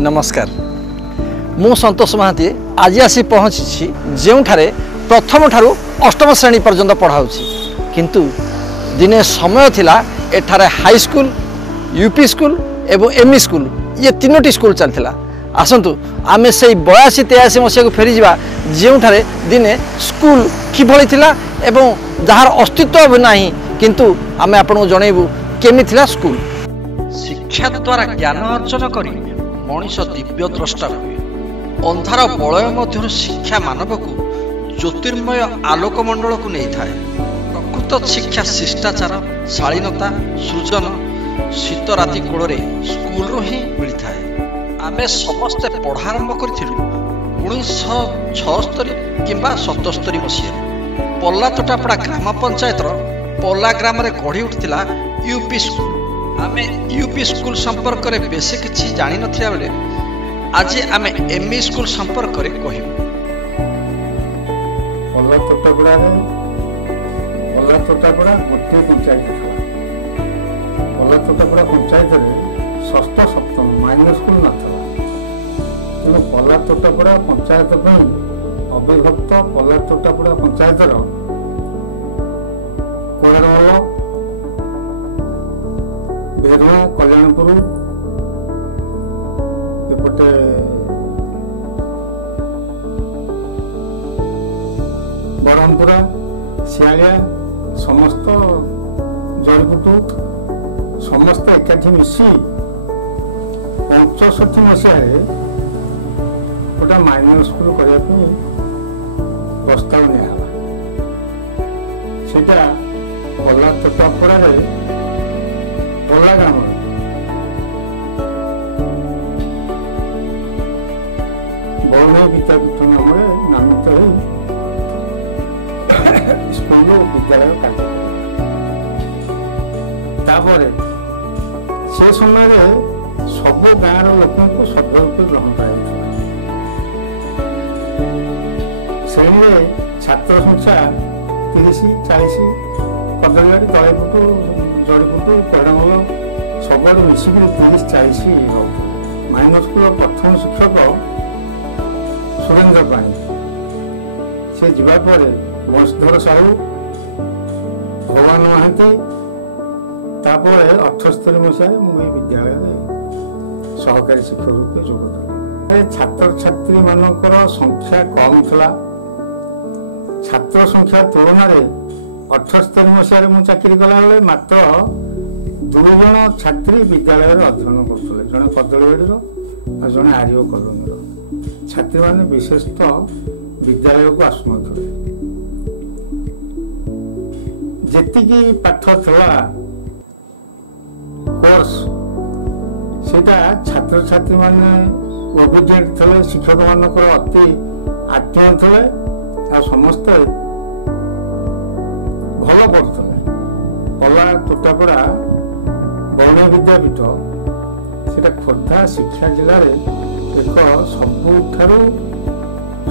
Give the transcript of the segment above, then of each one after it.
नमस्कार मु संतोष महाती आज आसी पहुँची जो प्रथम ठारू अष्टम श्रेणी पर्यंत पढ़ाऊँगी किंतु दिने समय थिला एठारे हाई स्कूल यूपी स्कूल एवं एमई स्कूल ये तीनोटी स्कूल चलता आसतु आमे से 82-83 मसीह को फेरी जा जो दिने स्कूल किभली थिला एवं जार अस्तित्व भी नहीं किंतु आमे आपको जनइबू केमी थिला स्कूल। शिक्षा द्वारा ज्ञान अर्जन करी मनीष दिव्य द्रष्टा हुए। अंधार बलय मध्य शिक्षा मानव को ज्योतिर्मय आलोकमंडल को नहीं थाए। प्रकृत शिक्षा शिष्टाचार शालीनता सृजन शीत राति कोड़े स्कूल ही मिलता है। आमे समस्ते पढ़ारंभ करूँ 1976 किंबा 77 मसीह पल्ला तोटापड़ा ग्राम पंचायत पल्ला ग्राम रे गढ़ी उठिला यूपी स्कूल। आमे यूपी स्कूल संपर्क में बेसी किछि जानि नथिया बेले आज आमे एमई स्कूल संपर्क में कहिबु। पल्ला तोटापड़ा गोटे पंचायत था। पल्ला तोटापड़ा पंचायत रे षष्ठ सप्तम माइनर स्कूल न था। तेणु पल्ला तोटापड़ा पंचायत अविभक्त पल्ला तोटापड़ा पंचायत कोड़ारमल भेरुआ कल्याणपुर एपटे बरहमपुरा सियालिया समस्त जड़ीपुटू समस्त एकाठी मिसी 65 मसीह गोटे माइनर स्कूल करने प्रस्ताव निया सेटा पल्ला तोटापड़ा पल्ला ग्राम बौन विद्यापीठ नाम नामित स्कूल विद्यालय तापर से समय सब गाँव लोक सभ्य रूप ग्रहण कर छात्र संख्या 30-40 कदलीबाड़ी तलेपुटू जड़ीपुटू कोड़ामल सब मिसिक 30-40 माइनर स्कूल प्रथम शिक्षक सुरेन्द्र पाणी से जावापर वंशधर साहू भगवान महांती तापर 78 मसीह मुझे विद्यालय सहकारी शिक्षक रूप जोगदेली। छात्र छात्री मानकर संख्या कम था। छात्र संख्या तुलन में 78 मसीह मुझे चाकरी कला बेले मात्र 2 जन छात्री विद्यालय अध्ययन करते जड़े कदलीबाड़ी और जड़े आर्य कलोनी छात्री मैंने विशेषतः विद्यालय को आसुन जी पाठ था कोर्स सेटा छात्र छात्री माने ओबिडिएंट थे शिक्षक मानक अति आत्मीय थे आ समस्ते भल पढ़ुले। पल्ला तोटापड़ा बौन विद्यापीठ सेटा खोर्धा शिक्षा जिले में एक सबुठारू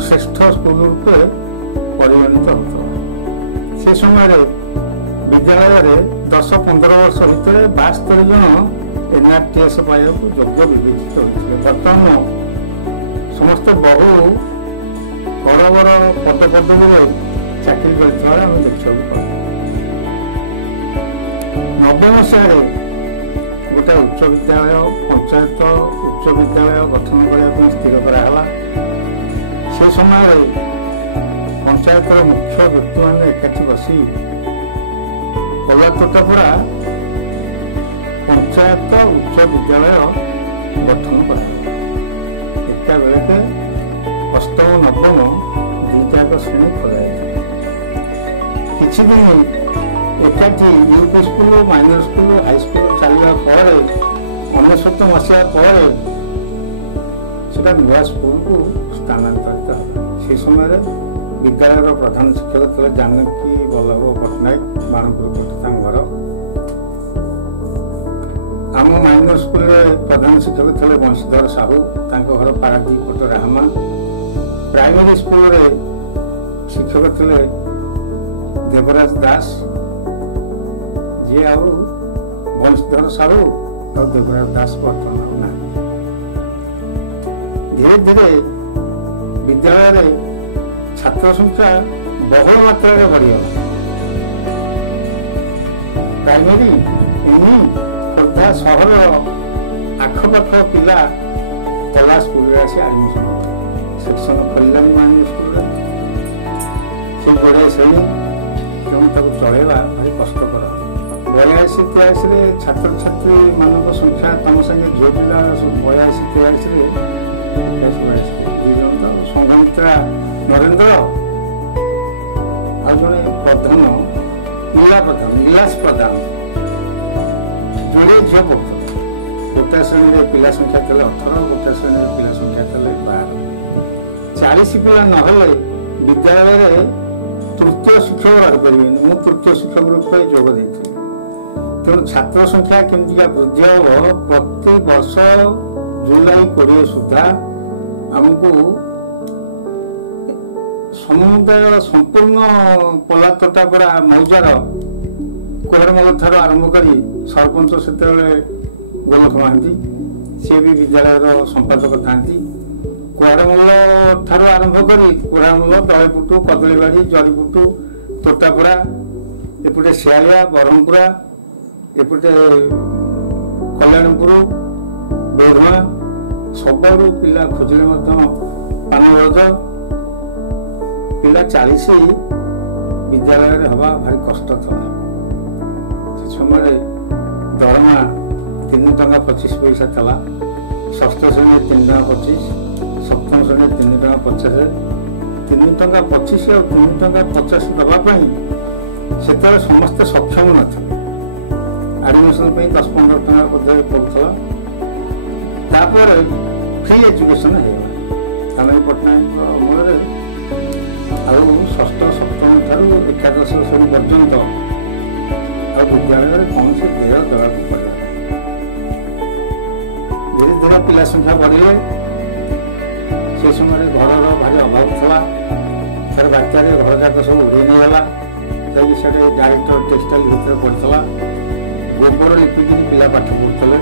श्रेष्ठ स्कूल रूपे परिगणित होता। से समय विद्यालय 10-15 वर्ष भितर 72 जन एनआरटीएस पाइबा योग्य विवेचित होते। बर्तमान समस्त बहु बड़ बड़ पद पदवी चाकरी कर देखा नब्बे मसीह गोटे उच्च विद्यालय पंचायत उच्च विद्यालय गठन करने स्थिर कराला। से समय पंचायत मुख्य व्यक्ति मैंने एकाठी बसी पल्ला तोटापड़ा पंचायत उच्च विद्यालय गठन कराला। एका बेलके अष्टम नवम दुईटाक श्रेणी खोल किसी दिन एकाठी UP school minor school high school चलने 19 मसीहा पर नुआ स्कूल को स्थानांतरित से समय विद्यालय प्रधान शिक्षक थे जानकी वल्लभ पट्टनायक बाणपुर पट्टा घर। आम माइनर स्कूल प्रधान शिक्षक थे वंशधर साहू घर पारादीप पट राहमा। प्राइमरी स्कूल शिक्षक थे देवराज दास जी वंशधर साहू और देवराज दास बर्तमान ना धीरे धीरे विद्यालय छात्र संख्या बहुल मात्रा बढ़ीगला। प्राइमरी एवं खोर्धा सहर आखपाख पिला तला स्कूल आसी आडमिशन सेक्शन खोलला स्कूल से बड़े श्रेणी तेणु ताको चलैवा भारी कष्टकर। 82-83 छात्र छात्री मान संख्या तुम संगे झील पिला 82-83 संघमित्रा नरेन्द्र आ जड़े प्रधान नीलास प्रधान जोड़े झील पढ़ते गोटा श्रेणी पिला संख्या थे 18 गोटा श्रेणी पिला संख्या थे 12। 40 पिला नहले विद्यालय तृतीय शिक्षक रहीपर मु तृतीय शिक्षक रूप में जोग देती तेणु छात्र संख्या केमती वृद्धि हम प्रति वर्ष जुलाई 20 सुधा आमको समुदाय संपूर्ण पला तोटापड़ा मौजार कोहरमल ठार आरंभ कर सरपंच से गोलख महांती सी भी विद्यालय संपादक था कोहरमल ठार आरंभ कर कोहरमल तलेपुटू कदलीबाड़ी जरीपुटू तोटापड़ा एपटे सियालिया बरहमपुरा एपटे कल्याणपुर बेढ़ुआ सबू पिला खोजिले पानगज पिला 40 विद्यालय हवा भारी कष्ट था। समय दरमा 3 टंका 25 पैसा था। षष्ठ श्रेणी 3 टंका 25, सप्तम श्रेणी 3 टंका 50, 3 टंका 25 और 3 टंका 50 दवाई से समस्ते सक्षम न एडमिशन 10-15 टंका पद्धति पड़ता फ्री एजुकेशन है तानाई पट्टनायक अमल आउ षष्ठ सप्तम ठार एकादश श्रेणी पर्यंत विद्यालय कौन से देय देवाक पड़े। धीरे धीरे पिला संख्या बढ़े से समय घर भारी अभाव था फिर बात्यार घर जाक सब उड़े नहीं जाइए डायरेक्टर टेक्सटाइल भितर पड़ता गोबर लिपिक पिला पाठ पढ़ुते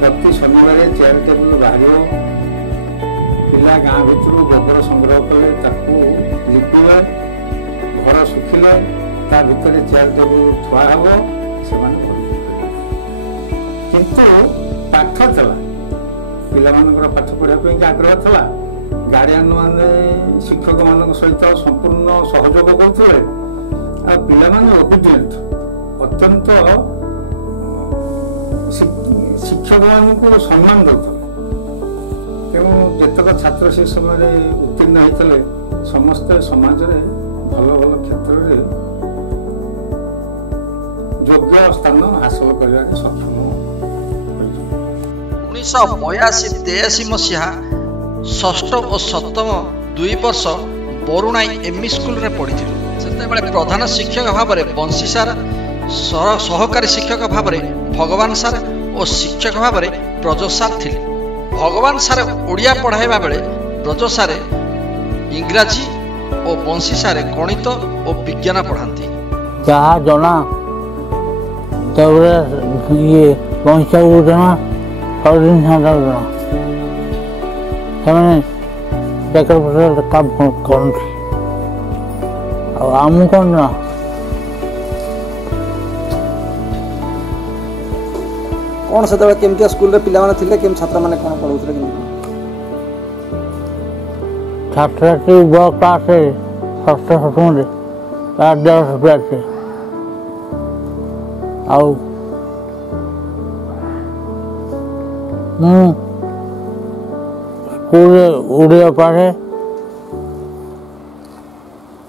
प्रति शनिवार चेयर टेबुल बाहर पिला गाँ भितर गोबर संग्रह कले लिपिले घर सुखिले ता भितर चेयर टेबुल थुआ हम से किंतु पाठ चला पिला पाठ पढ़ापी आग्रह था गार्डियन माने शिक्षक मान सहित संपूर्ण सहयोग करते पिला ओबिडिएंट अत्यंत शिक्षक मान को सम्मान देते तेणु जितक छात्र से समय उत्तीर्ण होते समस्ते समाज रे भल भल क्षेत्र में योग्य स्थान हासिल करने सक्षम। 1982-83 मसीहा षष्ठ और सप्तम 2 वर्ष बरुणाई एमई स्कूल रे पढ़ी से प्रधान शिक्षक भाव में बंशी सार सहकारी शिक्षक भाव में भगवान सार और शिक्षक भाव में ब्रज सार थे। भगवान सार ओडिया पढ़ाइबा बेले ब्रज सार इंग्राजी और बंशी सार गणित और विज्ञान पढ़ाती। जहाँ जना ये बंशा जना सब दिन जना से काम करती आम कौन ना कौन से केमती स्कूल रे पिला माने थिले केम छात्र माने कोन पढौथले कि छात्र बड़ क्लास षष्ठ सप्तम रे 10 रुपया आउ स्कूल उड़िया पढ़े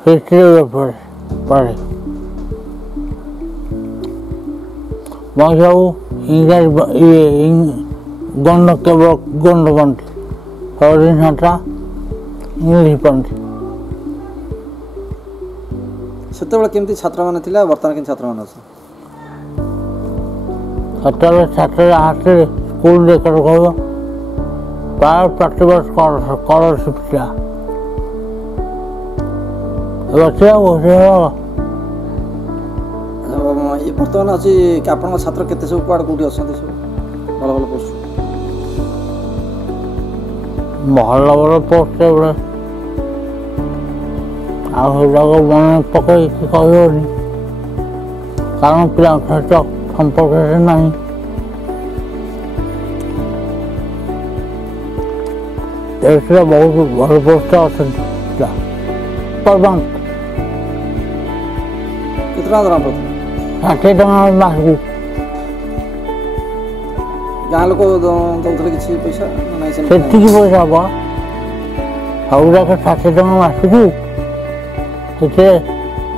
हिस्ट्री पढ़े सब इंग्राजी गंड केवल गंड गंड दिन हाटा इंग्लिश पढ़ती से केमती छात्र माने थिला वर्तमान के छात्र माने सेतबे छात्र हाथ स्कूल लेकर गयो प्राय प्रतिवर्ष स्कॉलरशिप था ये बर्तमान अच्छी आप छात्र केते सब कौड़ कौटी अच्छा सब भल भल पोस्ट ଭଲ ଭଲ ପୋଷ୍ଟ ଗୁଡ଼ା ଆଉ ସେଗୁଡ଼ାକ ମନେ ପକେଇକି କହିବନି କାରଣ ପିଲାଙ୍କ ସହିତ ସମ୍ପର୍କରେ ନାହିଁ। ଏଥିରେ ବହୁତ ଭଲ ପୋଷ୍ଟ ଅଛନ୍ତି ପିଲା ପର୍ବାନ୍ତ କେତେ ଟଙ୍କା ଦରମା ପାଉଥିଲେ? 60 ଟଙ୍କା ମାସକୁ। ଗାଁ ଲୋକ ଦଉଥିଲେ କିଛି ପଇସା ନାହିଁ? ସେତିକି ପଇସା ହବ ସବୁଯାକ 60 ଟଙ୍କା ମାସକୁ। ସେଥିରେ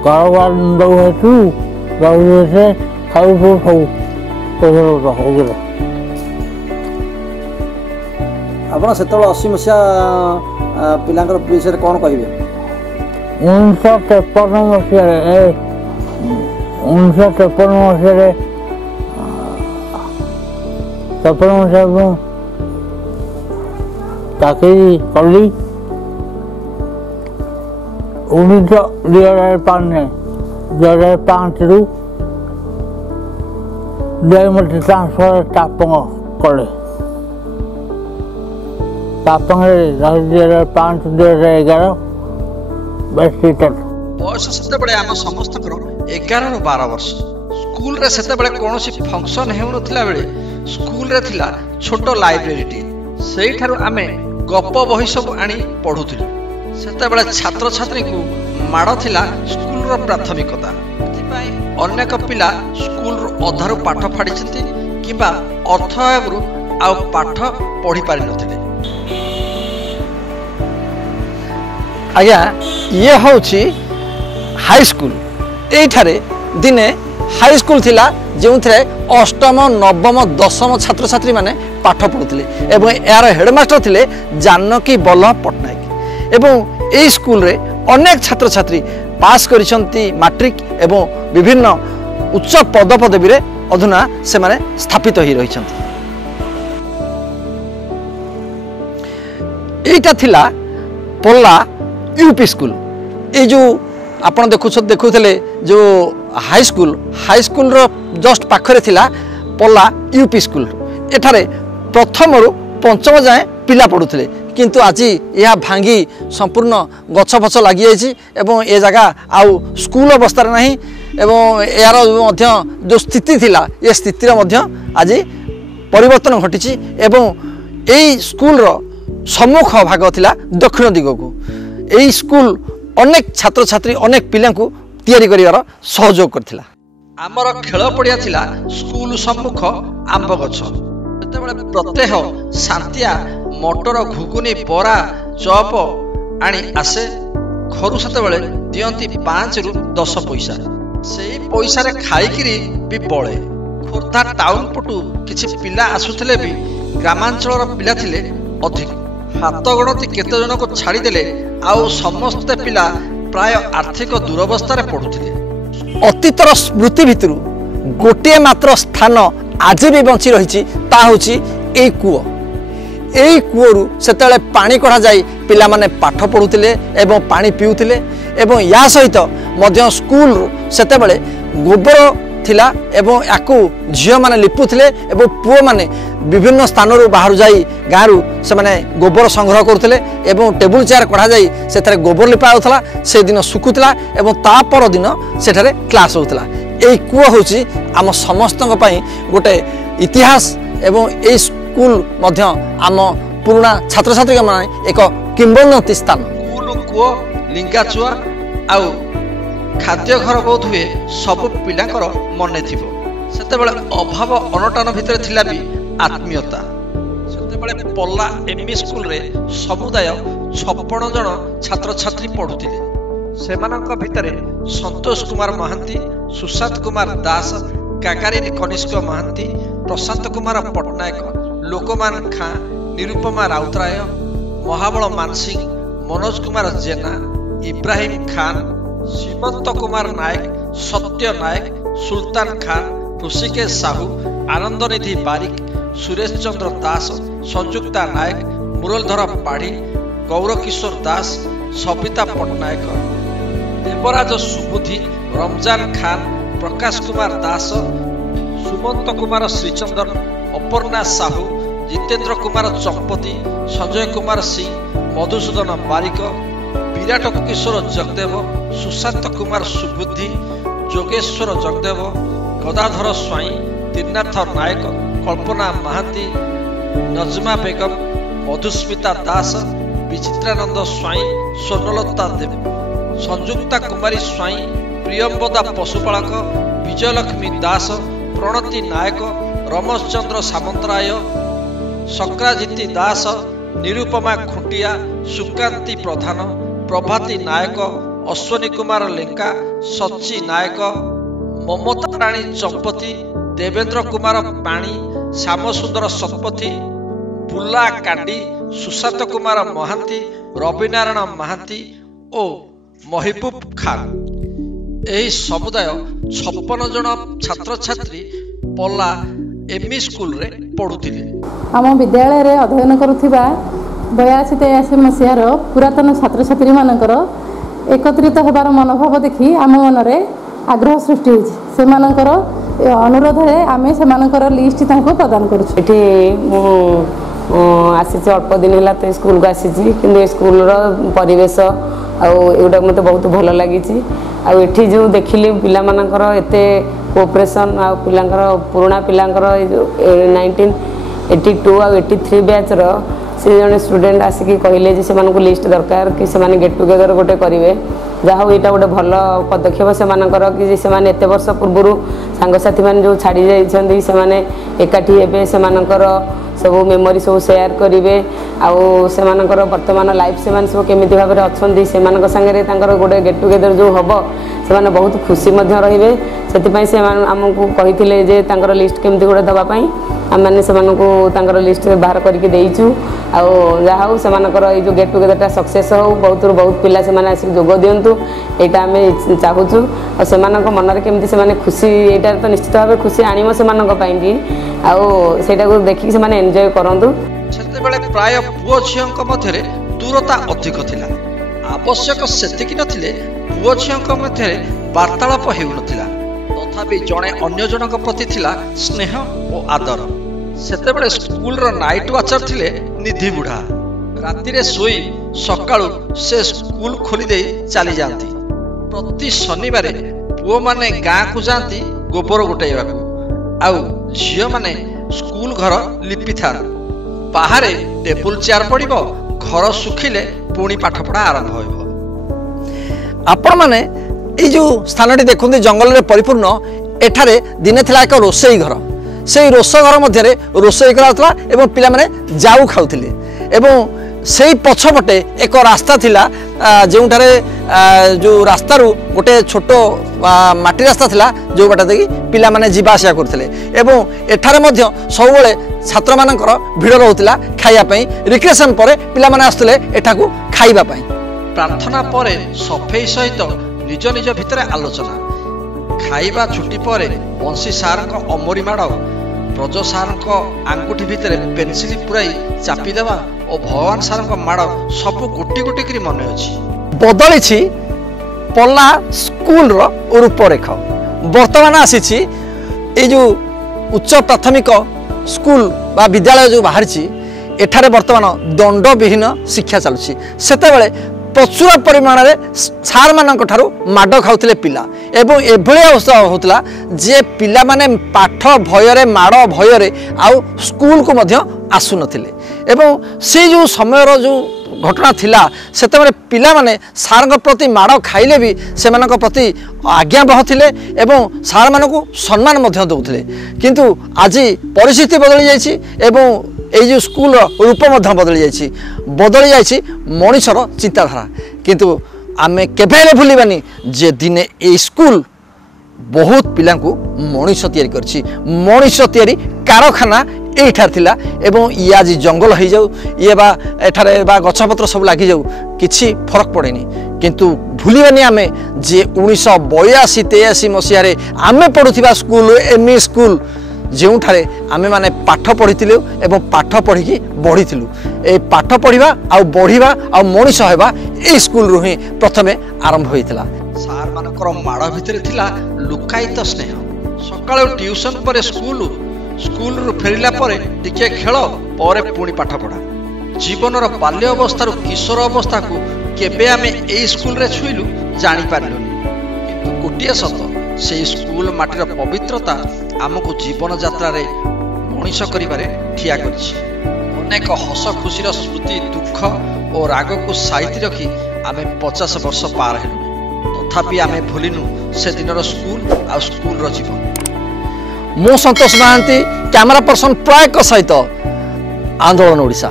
ଘର ଦଉ ହେତୁ ରହିଲେ ଖାଉ ସବୁ ପଇସା ହେଇଗଲା। ଆପଣ ସେତେବେଳେ 80 ମସିହା ପିଲାଙ୍କର ବିଷୟରେ କ'ଣ କହିବେ? 1953 ମସିହାରେ 1953 ମସିହାରେ ମୁଁ ଚାକିରି କଲି। 2005ରୁ ମୋତେ ଟ୍ରାନ୍ସଫର ତାପଙ୍ଗ କଲେ। ତାପଙ୍ଗରେ 2005-2011 ବେଶୀ। ବୟସ ସେତେବେଳେ ଆମ ସମସ୍ତଙ୍କର 11ରୁ 12 ବର୍ଷ। ସ୍କୁଲରେ ସେତେବେଳେ କୌଣସି ଫଙ୍କସନ ହେଉନଥିଲା ବେଳେ ସ୍କୁଲରେ ଥିଲା ଛୋଟ ଲାଇବ୍ରେରୀଟିଏ। ସେଇଠାରୁ ଆମେ ଗପ ବହି ସବୁ ଆଣି ପଢୁଥିଲୁ। ସେତେବେଳେ ଛାତ୍ରଛାତ୍ରୀଙ୍କୁ ମାଡ଼ ଥିଲା ସ୍କୁଲର ପ୍ରାଥମିକତା। ସେଥିପାଇଁ ଅନେକ ପିଲା ସ୍କୁଲରୁ ଅଧାରୁ ପାଠ ଫାଡ଼ିଛନ୍ତି କିମ୍ବା ଅର୍ଥ ଅଭାବରୁ ଆଉ ପାଠ ପଢ଼ି ପାରିନଥିଲେ। ଆଜ୍ଞା, ଇଏ ହେଉଛି ହାଇସ୍କୁଲ। ଏଇଠାରେ ଦିନେ ହାଇସ୍କୁଲ ଥିଲା ଯେଉଁଥିରେ 8ମ 9ମ 10ମ ଛାତ୍ରଛାତ୍ରୀମାନେ ପାଠ ପଢ଼ୁଥିଲେ ଏବଂ ଏହାର ହେଡ଼ମାଷ୍ଟର ଥିଲେ ଜାନକୀ ବଲ୍ଲଭ ପଟ୍ଟନାୟକ। ଏବଂ ଏହି ସ୍କୁଲରେ ଅନେକ ଛାତ୍ରଛାତ୍ରୀ ପାସ୍ କରିଛନ୍ତି ମାଟ୍ରିକ ଏବଂ ବିଭିନ୍ନ ଉଚ୍ଚ ପଦପଦବୀରେ ଅଧୁନା ସେମାନେ ସ୍ଥାପିତ ହୋଇ ରହିଛନ୍ତି। এইটা ଥିଲା ପଲ୍ଲା ୟୁପି ସ୍କୁଲ। এই ଯେଉଁ ଆପଣ ଦେଖୁଥିଲେ ଯେଉଁ ହାଇସ୍କୁଲର ଜଷ୍ଟ ପାଖରେ ଥିଲା ପଲ୍ଲା ୟୁପି ସ୍କୁଲ। ଏଠାରେ ପ୍ରଥମରୁ 5ମ ଯାଏଁ ପିଲା ପଢ଼ୁଥିଲେ, କିନ୍ତୁ ଆଜି ଏହା ଭାଙ୍ଗି ସମ୍ପୂର୍ଣ୍ଣ ଗଛ ଫଛ ଲାଗିଯାଇଛି ଏବଂ ଏ ଜାଗା ଆଉ ସ୍କୁଲ ଅବସ୍ଥାରେ ନାହିଁ ଏବଂ ଏହାର ମଧ୍ୟ ଯେଉଁ ସ୍ଥିତି ଥିଲା ଏ ସ୍ଥିତିର ମଧ୍ୟ ଆଜି ପରିବର୍ତ୍ତନ ଘଟିଛି ଏବଂ এই ସ୍କୁଲର ସମ୍ମୁଖ ଭାଗ ଥିଲା ଦକ୍ଷିଣ ଦିଗକୁ। এই ସ୍କୁଲ ଅନେକ ଛାତ୍ରଛାତ୍ରୀ ଅନେକ ପିଲାଙ୍କୁ ତିଆରି କରିବାର ସହଯୋଗ କରିଥିଲା। ଆମର ଖେଳ ପଡ଼ିଆ ଥିଲା ସ୍କୁଲ ସମ୍ମୁଖ ଆମ୍ବ ଗଛ। ସେତେବେଳେ ପ୍ରତ୍ୟହ ଶାନ୍ତିଆ ମଟର ଘୁଗୁନି ବରା ଚପ ଆଣି ଆସେ ଘରୁ। ସେତେବେଳେ ଦିଅନ୍ତି 5ରୁ 10 ପଇସା। ସେଇ ପଇସାରେ ଖାଇକିରି ବି ବଳେ। ଖୋର୍ଦ୍ଧା ଟାଉନ ପଟୁ କିଛି ପିଲା ଆସୁଥିଲେ ବି ଗ୍ରାମାଞ୍ଚଳର ପିଲା ଥିଲେ ଅଧିକ। ହାତ ଗଣତି କେତେ ଜଣକୁ ଛାଡ଼ିଦେଲେ ଆଉ ସମସ୍ତେ ପିଲା ପ୍ରାୟ ଆର୍ଥିକ ଦୁରବସ୍ଥାରେ ପଡ଼ୁଥିଲେ। ଅତୀତର ସ୍ମୃତି ଭିତରୁ ଗୋଟିଏ ମାତ୍ର ସ୍ଥାନ ଆଜି ବି ବଞ୍ଚି ରହିଛି, ତାହା ହେଉଛି ଏଇ କୂଅ। এই କୂଅରୁ ସେତେବେଳେ ପାଣି କଢ଼ାଯାଇ ପିଲାମାନେ ପାଠ ପଢ଼ୁଥିଲେ ଏବଂ ପାଣି ପିଉଥିଲେ ଏବଂ ୟା ସହିତ ମଧ୍ୟ ସ୍କୁଲରୁ ସେତେବେଳେ ଗୋବର ଥିଲା ଏବଂ ୟାକୁ ଝିଅମାନେ ଲିପୁଥିଲେ ଏବଂ ପୁଅମାନେ ବିଭିନ୍ନ ସ୍ଥାନରୁ ବାହାରୁ ଯାଇ ଗାଁରୁ ସେମାନେ ଗୋବର ସଂଗ୍ରହ କରୁଥିଲେ ଏବଂ ଟେବୁଲ ଚେୟାର କଢ଼ାଯାଇ ସେଥିରେ ଗୋବର ଲିପା ହେଉଥିଲା। ସେଦିନ ଶୁଖୁଥିଲା ଏବଂ ତା ପରଦିନ ସେଠାରେ କ୍ଲାସ୍ ହେଉଥିଲା। এই କୂଅ ହେଉଛି ଆମ ସମସ୍ତଙ୍କ ପାଇଁ ଗୋଟେ ଇତିହାସ ଏବଂ এই ସ୍କୁଲ ମଧ୍ୟ ଆମ ପୁରୁଣା ଛାତ୍ରଛାତ୍ରୀଙ୍କ ପାଇଁ ଏକ କିମ୍ବଦନ୍ତୀ ସ୍ଥାନ। ସ୍କୁଲ, କୂଅ, ଲିଙ୍ଗାଚୁଆ ଆଉ ଖାଦ୍ୟ ଘର ବୋଧ ହୁଏ ସବୁ ପିଲାଙ୍କର ମନେ ଥିବ। ସେତେବେଳେ ଅଭାବ ଅନଟନ ଭିତରେ ଥିଲା ବି ଆତ୍ମୀୟତା। ସେତେବେଳେ ପଲ୍ଲା ଏମ୍ଇ ସ୍କୁଲରେ ସମୁଦାୟ 56 ଜଣ ଛାତ୍ରଛାତ୍ରୀ ପଢ଼ୁଥିଲେ। ସେମାନଙ୍କ ଭିତରେ ସନ୍ତୋଷ କୁମାର ମହାନ୍ତି, ସୁଶାନ୍ତ କୁମାର ଦାସ, କାକାରିନ କନିଷ୍କ ମହାନ୍ତି, ପ୍ରଶାନ୍ତ କୁମାର ପଟ୍ଟନାୟକ, ଲୋକମାନ ଖାଁ, ନିରୁପମା ରାଉତରାୟ, ମହାବଳ ମାନସିଂ, ମନୋଜ କୁମାର ଜେନା, ଇବ୍ରାହିମ ଖାନ, ସୀମନ୍ତ କୁମାର ନାୟକ, ସତ୍ୟ ନାୟକ, ସୁଲତାନ ଖାନ, ଋଷିକେଶ ସାହୁ, ଆନନ୍ଦନିଧି ବାରିକ, ସୁରେଶ ଚନ୍ଦ୍ର ଦାସ, ସଂଯୁକ୍ତା ନାୟକ, ମୁରଲଧର ପାଢ଼ୀ, ଗୌରକିଶୋର ଦାସ, ସବିତା ପଟ୍ଟନାୟକ, ଦେବରାଜ ସୁବୁଦ୍ଧି, ରମଜାନ ଖାନ, ପ୍ରକାଶ କୁମାର ଦାସ, ସୁମନ୍ତ କୁମାର ଶ୍ରୀଚନ୍ଦନ, ଅପର୍ଣ୍ଣା ସାହୁ, जितेंद्र कुमार चंपती, संजय कुमार सिंह, मधुसूदन बारिक, विराट किशोर जगदेव, सुशांत कुमार सुबुद्धि, जोगेश्वर जगदेव, गदाधर स्वाई, त्रिनाथ नायक, कल्पना महांती, नजमा बेगम, मधुस्मिता दास, विचित्रानंद स्वाई, स्वर्णलता देव, संजुक्ता कुमारी स्वाई, प्रियंबदा पशुपालक, विजयलक्ष्मी दास, प्रणति नायक, रमेश चंद्र सामंतराय, सक्राजिति दास, निरुपमा खुंटिया, सुकांति प्रधान, प्रभाती नायक, अश्वनी कुमार लेंका, सच्ची नायक, ममता राणी चंपती, देवेंद्र कुमार पाणी, श्यामसुंदर शतपथी, बुला कांडी, सुशांत कुमार महांती, रविनारायण महांती और महबूब खान। यही समुदाय 56 जन छात्र छात्री पल्ला एमई स्कूल रे पढ़ुथिले। आम विद्यालय रे अध्ययन करुथिबा 82-83 मसीहार पुरातन छात्र छात्री मानकर एकत्रित होबार मनोभाव देखि आम मनरे आग्रह सृष्टि होइछि। सेमानकर अनुरोध रे आमे सेमानकर लिस्ट तांको प्रदान करूछु। एठी आसी अल्प दिन है तो स्कूल को आसी कि स्कूल परिवेश आउटा मत बहुत भल लगी। आठी जो देखिली पिला मानकर एते कोऑपरेशन आ पिलांकर पुराना पिलांकर 1982 आ 83 बैच रो से जने स्टूडेंट आसिकी कहले जे से मानको लिस्ट दरकार कि से माने गेट टुगेदर गोटे करिवे। जहाँ यहाँ गोटे भल पदक्षेप से कि से एत वर्ष पूर्व सांगसाथी मैंने जो छाड़ी जाइछन्ती से एकाठी हेबे से सब मेमोरी सब शेयर करेंगे से वर्तमान लाइफ से सब केमी भाव में अच्छा से सांगे गोटे गेट टुगेदर जो हम से बहुत खुशी रे से आमको कही जे लिस्ट केमती गोटे दवापाई आम मैंने से लिस्ट बाहर करके देचु जहाँ से जो गेट टुगेदर सक्सेस हो बहुत बहुत पिला से जोग दिंतु यहाँ आम चाहूँ से मनरे केमती से खुशी यहाँ तो निश्चित भाव खुशी आनम से देखिक से एंजॉय करंतु। सेतेबेले प्राय पुओ झियोंक मध्य दूरता अधिक थिला। आवश्यक सेतिकी नथिले पुओ झियोंक मध्य वार्तालाप हेउ नथिला। तथापि जणे अन्य जनक प्रति थिला स्नेह और आदर। सेतेबेले स्कूल रो नाइट वाचर थिले निधि बुढ़ा। राति रे सोई सकाळु से स्कूल खोली दे चली जाती। प्रति शनिवार पुओ माने गाँ को जाती गोबर गोटाइबा आउ झियो माने स्कूल घर लिपि था। बाहर टेबुल चेयर पड़िबो घर सुखिले पुणी पाठपढ़ा आरंभ होइबो। आपण माने ए जो स्थानटी देखुंदी जंगल रे परिपूर्ण एठारे दिने थिला एक रोसई घर। से रोसई घर मध्य रोसई कराउतला एवं पिला माने जाऊ खाउथिले एवं सेई पछपटे एक रास्ता थिला जोठारे जो रास्ता रू गोटे छोट माटी रास्ता थिला जो बाटा देखि पिला माने जीवा आसिया करथिले एवं एठारे मध्य सबुबले छात्र मानकर भिड़ रहउतिला खाइया पई। रिक्रिएशन परे पिला माने आस्तले एठाकू खाइबा पई। प्रार्थना परे सफेई सहित निज निज भितर आलोचना। खाइबा छुट्टी परे बंशी सार अमरी माड़ ब्रज सार आंगुठी भितर पेनसिल पुराई चापी देवा और भगवान सार माड़ सब गोटी गोटी करी मन अच्छी। बदली पल्ला स्कूल रूपरेख बर्तमान आसी जो उच्च प्राथमिक स्कूल बा विद्यालय जो बाहरी एठारे बर्तमान दंडविहीन शिक्षा चलुची। सेतेबेले प्रचुर परिमाण में सार मानक ठारू माड खाउथिले पिला एवं एभली अवस्था होतला जे पिला माने पाठ भयरे माड़ भयरे आउ स्कूल को मध्य आसु नथिले एवं से जो समय जो घटना थिला सेतेबेले पिला माने सार प्रति माड़ खाइले भी से मानक प्रति आज्ञा बहुथिले एवं सार मानक सम्मान मध्य दउथिले। किंतु आज परिस्थिति बदली जाइछि एवं ये जो स्कूल रूप बदली जाइए मनीषर चिंताधारा। किंतु आमे केबेले भूलिबानी जे दिने ए स्कूल बहुत पिला मनीष तैयारी करछि। मनीष तैयारी कारखाना एठार थिला एवं ये आज जंगल हो जाऊ ये बा एठारे बा गछपत्र सब लगी जाऊ किछि फरक पड़ेनी। किंतु भूलिबानी आमे जे 1982-83 मसीह आमे पढ़ुथिबा स्कूल एमई स्कूल जोठारे आमे माने पाठ पढ़ी एवं पाठ पढ़ी बढ़ी ए पाठ पढ़ा आ बढ़िया आ मनीष होगा ए स्कूल रु ही प्रथमे आरंभ होइतिला। सार मानकर माड़ भितर थिला लुकायित स्नेह। सकाळ ट्यूशन पर स्कूल रु फेरिला परे टिके खेल ପରେ ପୁଣି ପାଠ ପଢ଼ା। ଜୀବନର ବାଲ୍ୟ ଅବସ୍ଥାରୁ କିଶୋର ଅବସ୍ଥାକୁ କେବେ ଆମେ ଏଇ ସ୍କୁଲରେ ଛୁଇଁଲୁ ଜାଣିପାରିଲୁନି। କିନ୍ତୁ ଗୋଟିଏ ସତ, ସେଇ ସ୍କୁଲ ମାଟିର ପବିତ୍ରତା ଆମକୁ ଜୀବନ ଯାତ୍ରାରେ ମଣିଷ କରିବାରେ ଠିଆ କରିଛି। ଅନେକ ହସ ଖୁସିର ସ୍ମୃତି, ଦୁଃଖ ଓ ରାଗକୁ ସାଇତି ରଖି ଆମେ 50 ବର୍ଷ ପାର ହେଲୁଣି। ତଥାପି ଆମେ ଭୁଲିନୁ ସେଦିନର ସ୍କୁଲ ଆଉ ସ୍କୁଲର ଜୀବନ। ମୁଁ ସନ୍ତୋଷ ମହାନ୍ତି, କ୍ୟାମେରା ପର୍ସନ ପ୍ରୟାଗ ସହିତ ଆନ୍ଦୋଳନ ଓଡ଼ିଶା।